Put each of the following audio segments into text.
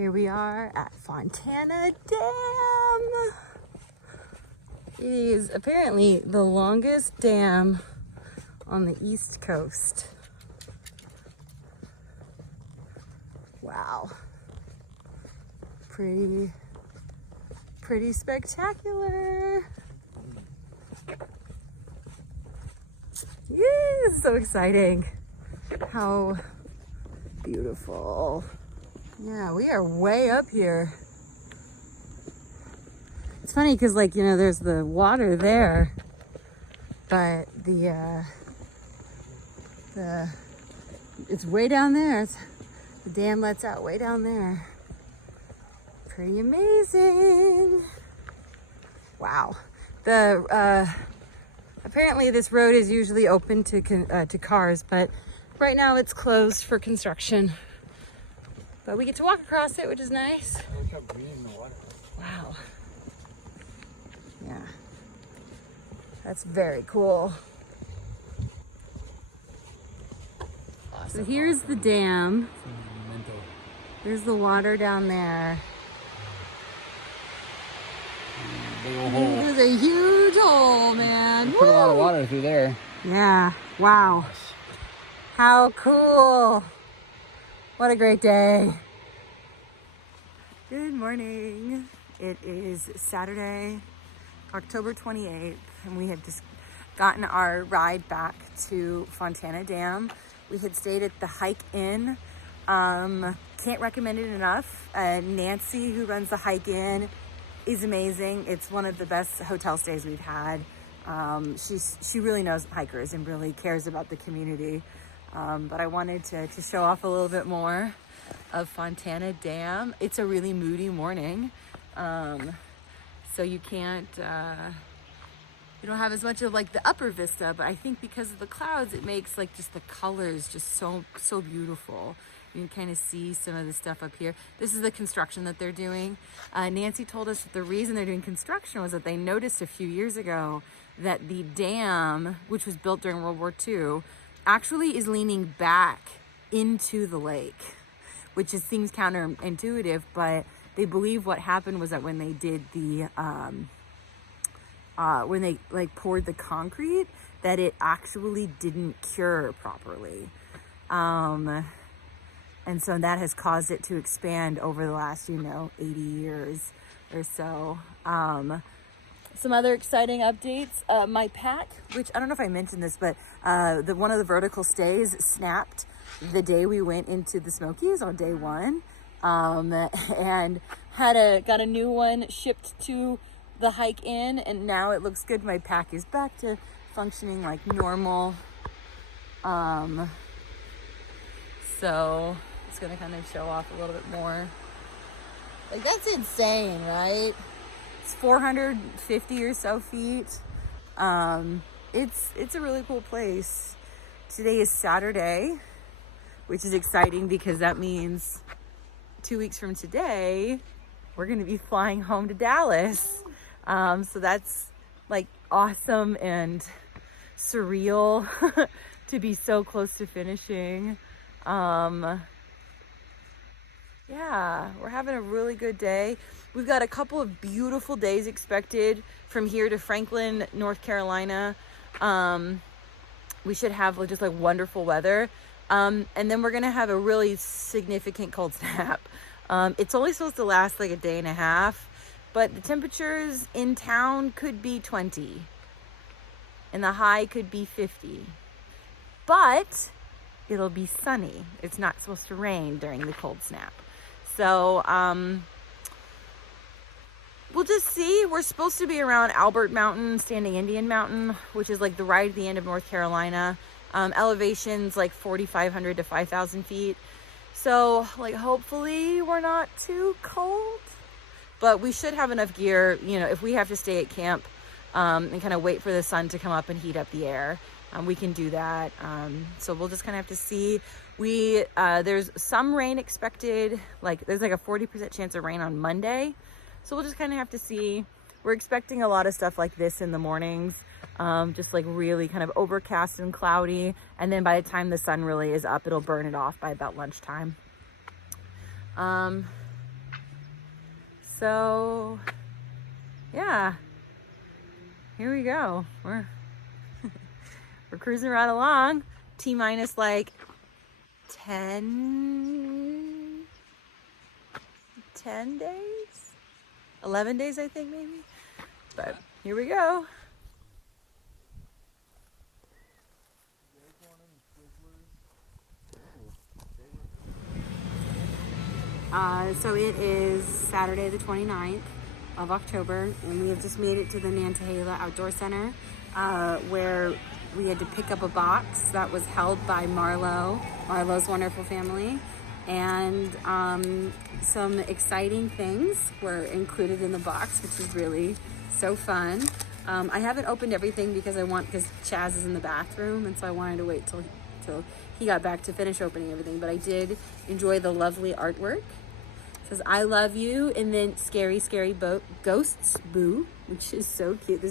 Here we are at Fontana Dam. It is apparently the longest dam on the East Coast. Wow. Pretty spectacular. Yeah, so exciting. How beautiful. Yeah, we are way up here. It's funny because, like, you know, there's the water there, but it's way down there. The dam lets out way down there. Pretty amazing. Wow. Apparently this road is usually open to cars, but right now it's closed for construction. But we get to walk across it, which is nice. Look how green the water is. Wow. Yeah. That's very cool. Awesome. So here's the dam. There's the water down there. Big old hole. There's a huge hole, man. Put a lot of water through there. Yeah. Wow. How cool. What a great day. Good morning. It is Saturday, October 28th, and we have just gotten our ride back to Fontana Dam. We had stayed at the Hike Inn. Can't recommend it enough. Nancy, who runs the Hike Inn, is amazing. It's one of the best hotel stays we've had. She really knows hikers and really cares about the community. But I wanted to show off a little bit more of Fontana Dam. It's a really moody morning. So you can't, you don't have as much of like the upper vista, but I think because of the clouds, it makes like just the colors just so beautiful. You can kind of see some of the stuff up here. This is the construction that they're doing. Nancy told us that the reason they're doing construction was that they noticed a few years ago that the dam, which was built during World War II, actually is leaning back into the lake, which seems counterintuitive, but they believe what happened was that when they did the, when they like poured the concrete, that it actually didn't cure properly. And so that has caused it to expand over the last, 80 years or so. Some other exciting updates. My pack, which I don't know if I mentioned this, but one of the vertical stays snapped the day we went into the Smokies on day one, and got a new one shipped to the Hike Inn, and now it looks good. My pack is back to functioning like normal. So it's gonna kind of show off a little bit more. Like, that's insane, right? It's 450 or so feet. It's a really cool place. Today is Saturday, which is exciting because that means 2 weeks from today, we're gonna be flying home to Dallas. So that's like awesome and surreal to be so close to finishing. Yeah, we're having a really good day. We've got a couple of beautiful days expected from here to Franklin, North Carolina. We should have just like wonderful weather. And then we're gonna have a really significant cold snap. It's only supposed to last like a day and a half, but the temperatures in town could be 20 and the high could be 50, but it'll be sunny. It's not supposed to rain during the cold snap. So, we'll just see. We're supposed to be around Albert Mountain, Standing Indian Mountain, which is like right at the end of North Carolina. Elevation's like 4,500 to 5,000 feet. So, like, hopefully we're not too cold, but we should have enough gear, if we have to stay at camp, and kind of wait for the sun to come up and heat up the air. We can do that. So we'll just kind of have to see. There's some rain expected. Like, there's like a 40% chance of rain on Monday. So we'll just kind of have to see. We're expecting a lot of stuff like this in the mornings. Just like really kind of overcast and cloudy. And then by the time the sun really is up, it'll burn it off by about lunchtime. So yeah, here we go. We're cruising right along. T-minus like 10 days, 11 days, I think, maybe. But here we go. So it is Saturday the 29th of October, and we have just made it to the Nantahala Outdoor Center, where we had to pick up a box that was held by Marlo's wonderful family, and some exciting things were included in the box, which is really so fun. I haven't opened everything because Chaz is in the bathroom, and so I wanted to wait till he got back to finish opening everything. But I did enjoy the lovely artwork. It says "I love you," and then "Scary ghosts, boo," which is so cute.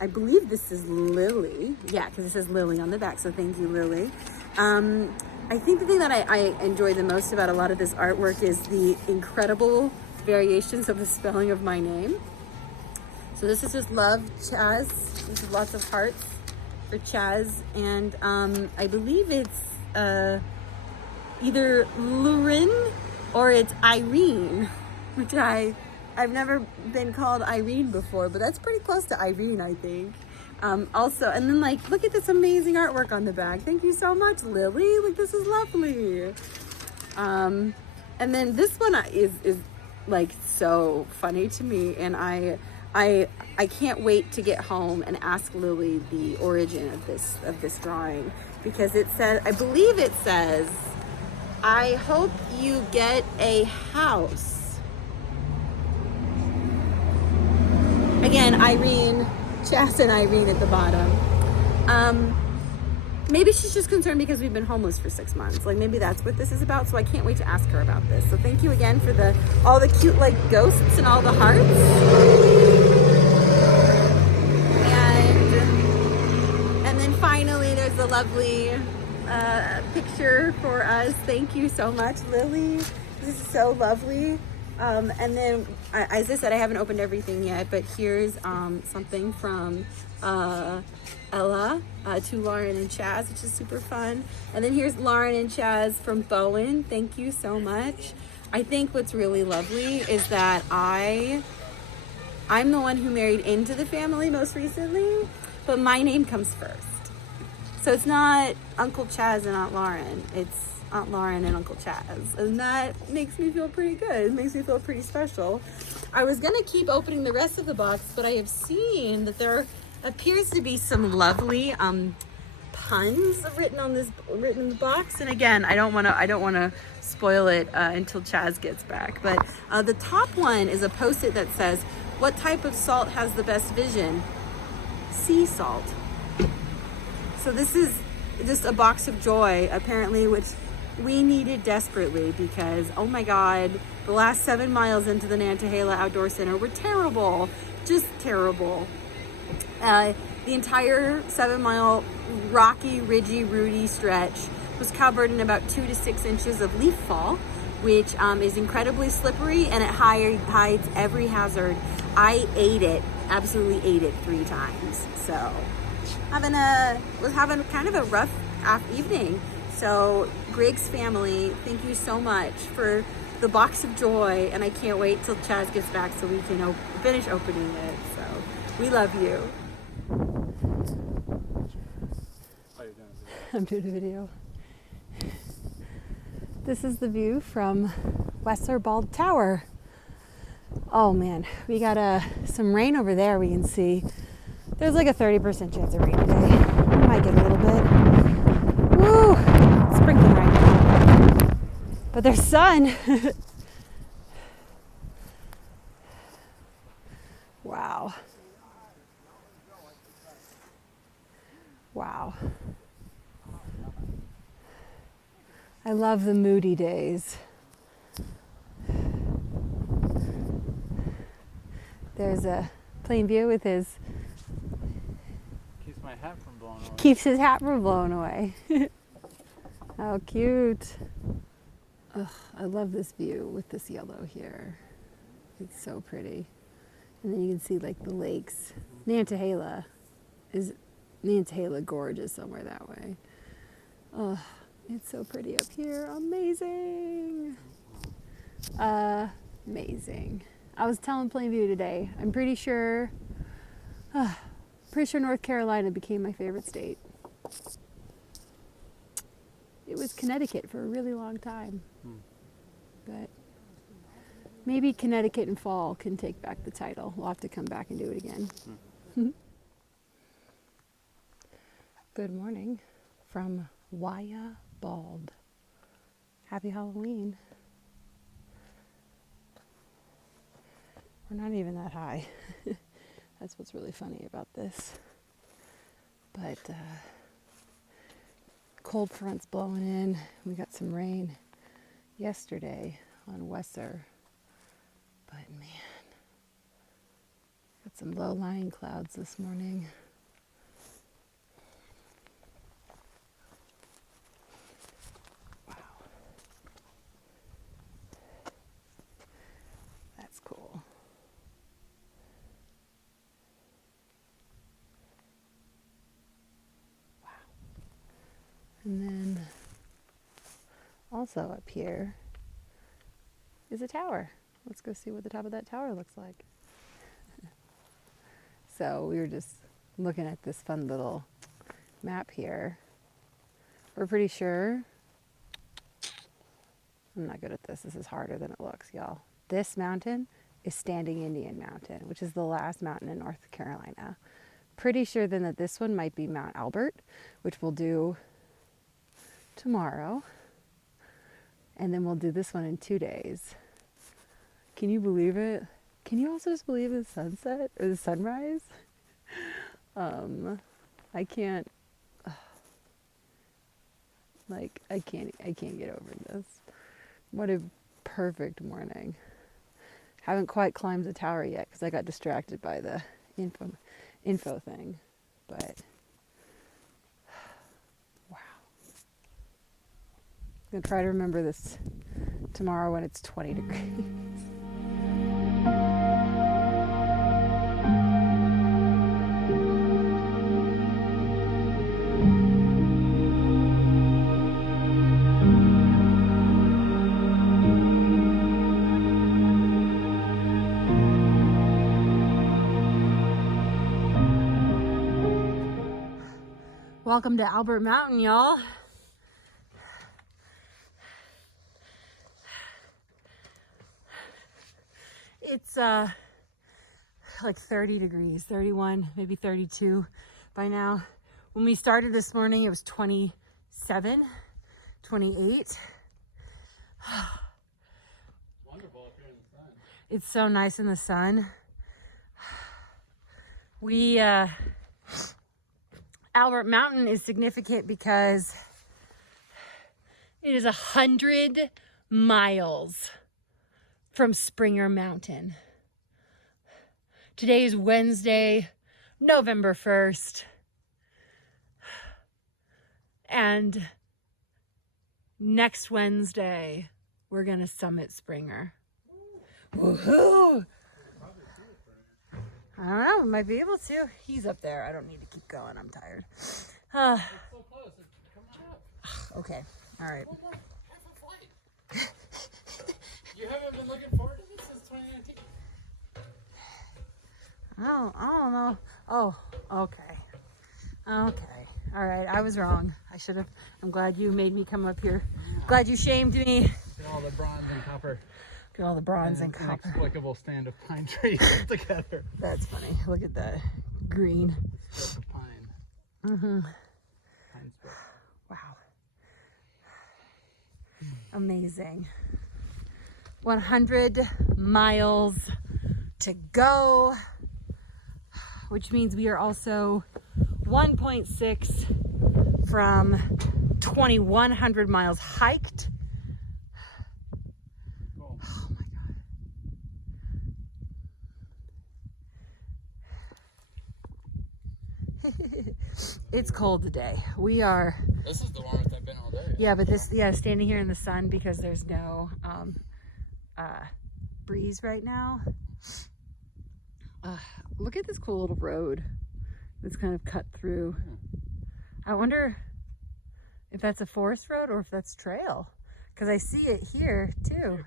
I believe this is Lily. Yeah, because it says Lily on the back, so thank you, Lily. I think the thing that I enjoy the most about a lot of this artwork is the incredible variations of the spelling of my name. So this is just love, Chaz. This is lots of hearts for Chaz, and I believe it's either Lauren or it's Irene, which I've never been called Irene before, but that's pretty close to Irene, I think. Also, and then like, look at this amazing artwork on the back. Thank you so much, Lily. Like, this is lovely. And then this one is like so funny to me, and I can't wait to get home and ask Lily the origin of this drawing, because it says, I believe it says, "I hope you get a house." Again, Irene, Chaz and Irene at the bottom. Maybe she's just concerned because we've been homeless for 6 months. Like, maybe that's what this is about. So I can't wait to ask her about this. So thank you again for all the cute like ghosts and all the hearts. And then finally, there's the lovely picture for us. Thank you so much, Lily. This is so lovely. And then, as I said, I haven't opened everything yet, but here's something from Ella to Lauren and Chaz, which is super fun. And then here's Lauren and Chaz from Bowen. Thank you so much. I think what's really lovely is that I'm the one who married into the family most recently, but my name comes first. So it's not Uncle Chaz and Aunt Lauren, it's Aunt Lauren and Uncle Chaz, and that makes me feel pretty good. It makes me feel pretty special. I was gonna keep opening the rest of the box, but I have seen that there appears to be some lovely puns written in the box. And again, I don't want to spoil it until Chaz gets back. But the top one is a post-it that says, "What type of salt has the best vision? Sea salt." So this is just a box of joy, apparently, which we needed desperately, because oh my God, the last 7 miles into the Nantahala Outdoor Center were terrible, just terrible. The entire 7-mile rocky, ridgy, rooty stretch was covered in about 2 to 6 inches of leaf fall, which is incredibly slippery, and it hides every hazard. I absolutely ate it 3 times. So was having kind of a rough evening. So Greg's family, thank you so much for the box of joy, and I can't wait till Chaz gets back so we can finish opening it. So we love you. I'm doing a video. This is the view from Wesserbald Tower. Oh man, we got some rain over there. We can see there's like a 30% chance of rain today. We might get a little bit. Woo! It's sprinkling right now. But there's sun. Wow. Wow. I love the moody days. There's a plain view with his... Keeps my hat from blowing away. Keeps his hat from blowing away. How cute. Ugh, I love this view with this yellow here. It's so pretty. And then you can see like the lakes. Nantahala Gorge is somewhere that way. Oh, it's so pretty up here. Amazing. Amazing. I was telling Plainview today, I'm pretty sure North Carolina became my favorite state. It was Connecticut for a really long time. But maybe Connecticut in fall can take back the title. We'll have to come back and do it again. Good morning from Wayah Bald. Happy Halloween. We're not even that high. That's what's really funny about this. But cold front's blowing in. We got some rain yesterday on Wesser. But man, got some low-lying clouds this morning. Wow. That's cool. Wow. And then also up here is a tower. Let's go see what the top of that tower looks like. So we were just looking at this fun little map here. We're pretty sure, I'm not good at this. This is harder than it looks, y'all. This mountain is Standing Indian Mountain, which is the last mountain in North Carolina. Pretty sure then that this one might be Mount Albert, which we'll do tomorrow. And then we'll do this one in 2 days. Can you believe it? Can you also just believe the sunset or the sunrise? I can't get over this. What a perfect morning. Haven't quite climbed the tower yet because I got distracted by the info thing. But wow. I'm gonna try to remember this tomorrow when it's 20 degrees. Welcome to Albert Mountain, y'all. It's like 30 degrees, 31, maybe 32 by now. When we started this morning, it was 27, 28. Wonderful up here in the sun. It's so nice in the sun. Albert Mountain is significant because it is 100 miles from Springer Mountain. Today is Wednesday, November 1st. And next Wednesday, we're going to summit Springer. Woohoo! I don't know, we might be able to. He's up there. I don't need to keep going. I'm tired. It's so close. Come on up. Okay. All right. One more. Have a flight. You haven't been looking forward to this since 2019. I don't know. Oh, okay. Okay. All right. I was wrong. I should have. I'm glad you made me come up here. Glad you shamed me. Look at all the bronze and copper. Look at all the bronze and copper. Inexplicable stand of pine trees together. That's funny. Look at that green. Pine. Mm-hmm. Pine split. Wow. Amazing. 100 miles to go, which means we are also 1.6 from 2,100 miles hiked. Cool. Oh my God. It's cold today. We are. This is the warmest I've been all day. Yeah, but standing here in the sun because there's no breeze right now. Look at this cool little road that's kind of cut through. I wonder if that's a forest road or if that's trail, because I see it here too.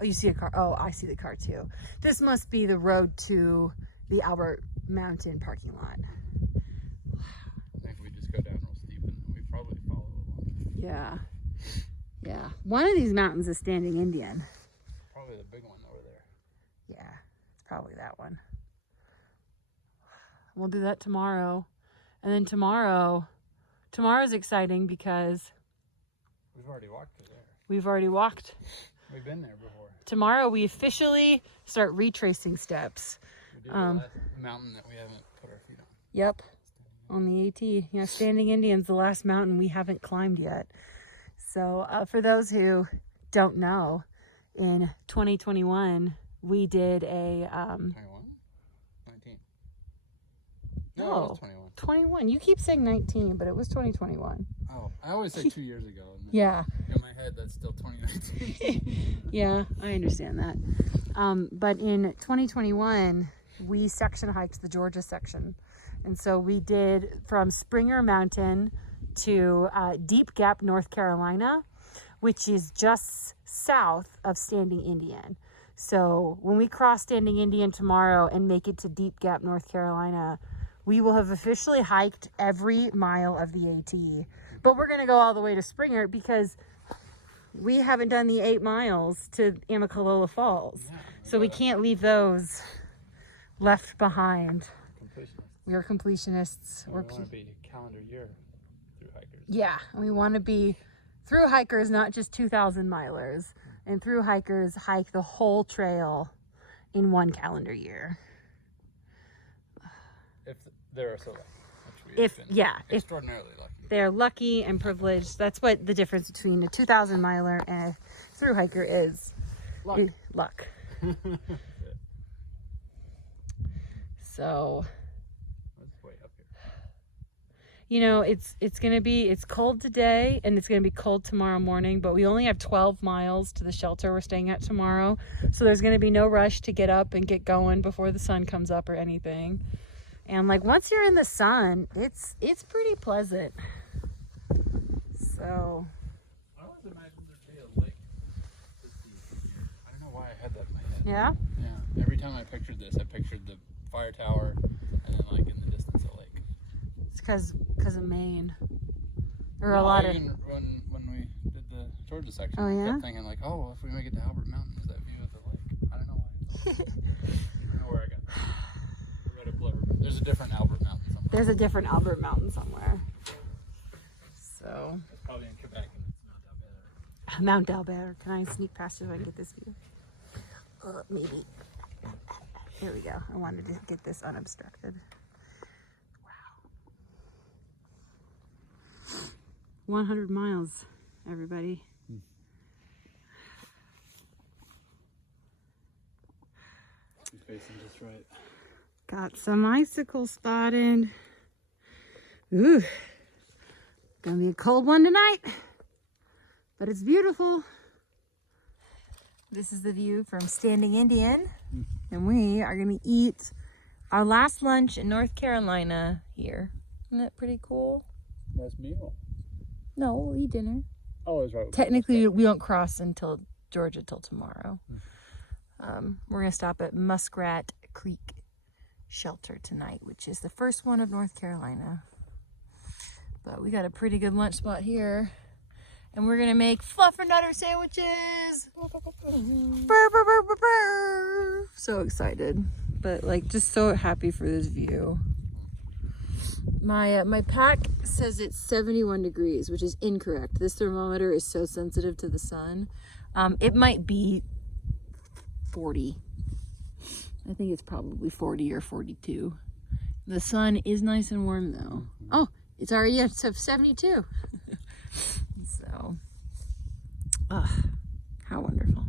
Oh, you see a car? Oh, I see the car too. This must be the road to the Albert Mountain parking lot. I think we just go down real steep and we probably follow along. Yeah. Yeah. One of these mountains is Standing Indian. Probably the big one over there. Yeah, it's probably that one. We'll do that tomorrow. And then tomorrow's exciting because We've already walked through there. we've already walked. We've been there before. Tomorrow we officially start retracing steps. We did the last mountain that we haven't put our feet on. Yep. On the AT. Yeah, Standing Indian's the last mountain we haven't climbed yet. So for those who don't know, in 2021, we did a... 21? 19. No, it was 21. 21. You keep saying 19, but it was 2021. Oh, I always say 2 years ago. And Yeah. in my head, that's still 2019. Yeah, I understand that. But in 2021, we section hiked the Georgia section. And so we did from Springer Mountain to Deep Gap, North Carolina, which is just south of Standing Indian. So when we cross Standing Indian tomorrow and make it to Deep Gap, North Carolina, we will have officially hiked every mile of the AT. But we're going to go all the way to Springer because we haven't done the 8 miles to Amicalola Falls. Yeah, So we can't leave those left behind. Completionist. We are completionists. We want to be calendar year through hikers. Yeah, we want to be through hikers, not just 2,000 milers. And through hikers hike the whole trail in 1 calendar year. If they're so lucky. Which we've been extraordinarily lucky. They're lucky and privileged. That's what the difference between a 2,000 miler and a through hiker is. Luck. Luck. So, That's way up here. you know, it's cold today and it's gonna be cold tomorrow morning, but we only have 12 miles to the shelter we're staying at tomorrow. So there's gonna be no rush to get up and get going before the sun comes up or anything. And like once you're in the sun, it's pretty pleasant. So I always imagined there'd be a lake this deep here. I don't know why I had that in my head. yeah. Yeah. Every time I pictured this, I pictured the fire tower and then like in the distance a lake. It's because of Maine. There are a Well, lot of even when we did the Georgia section, Oh, I yeah? kept thinking like, oh, well, if we make it to Albert Mountain, is that view of the lake? I don't know why. I don't know where I got that. I read a blurb. There's a different Albert Mountain somewhere. There's a different Albert Mountain somewhere. So It's probably in Quebec and it's not that bad. Mount Albert. Can I sneak past you so I can get this view? Maybe. There we go. I wanted to get this unobstructed. Wow. 100 miles, everybody. You're facing just right. Got some icicles spotted. Ooh. Gonna be a cold one tonight, but it's beautiful. This is the view from Standing Indian, and we are gonna eat our last lunch in North Carolina here. Isn't that pretty cool? Nice meal. No, we'll eat dinner. Oh, that's right. Technically, we won't cross until Georgia till tomorrow. We're gonna stop at Muskrat Creek Shelter tonight, which is the first one of North Carolina. But we got a pretty good lunch spot here. And we're gonna make fluffernutter sandwiches. Brr, brr, brr, brr, brr. So excited, but like just so happy for this view. My pack says it's 71 degrees, which is incorrect. This thermometer is so sensitive to the sun. It might be 40. I think it's probably 40 or 42. The sun is nice and warm though. Oh, it's already up to 72. So, how wonderful.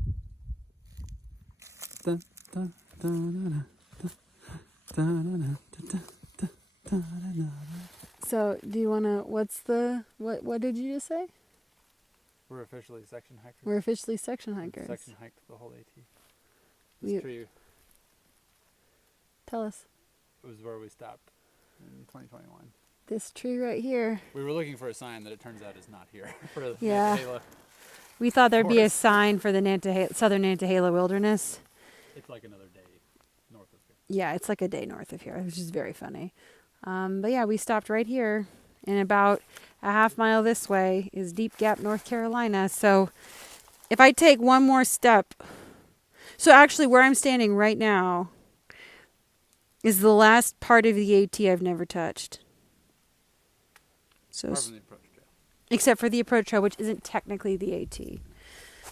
So, do you want to, what did you just say? We're officially section hikers. We're officially section hikers. Section hiked the whole AT. This tree Tell us. was where we stopped in 2021. This tree right here. We were looking for a sign that it turns out is not here for the Yeah. Nantahala. We thought there'd be a Forest. sign for the southern Nantahala Wilderness. It's like another day north of here. Yeah, it's like a day north of here, which is very funny. But yeah, we stopped right here, and about a half mile this way is Deep Gap, North Carolina. So if I take one more step, so actually where I'm standing right now is the last part of the AT I've never touched. So Apart from the approach trail. except for the approach trail, which isn't technically the AT.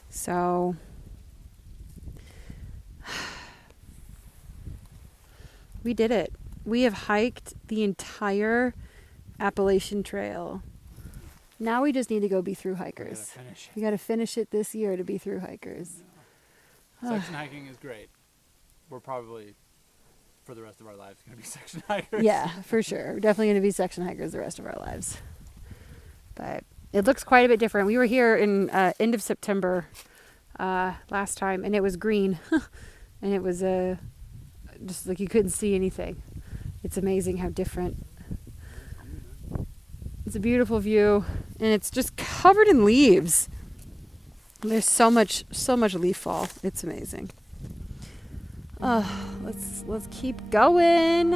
So we did it. We have hiked the entire Appalachian Trail. Now we just need to go be through hikers. Finish. We got to finish it this year to be through hikers. Section hiking is great. We're probably, for the rest of our lives, going to be section hikers. Yeah, for sure. We're definitely going to be section hikers the rest of our lives. But it looks quite a bit different. We were here in end of September last time, and it was green. And it was just like you couldn't see anything. It's amazing how different. It's a beautiful view, and it's just covered in leaves. There's so much leaf fall. It's amazing. Let's keep going.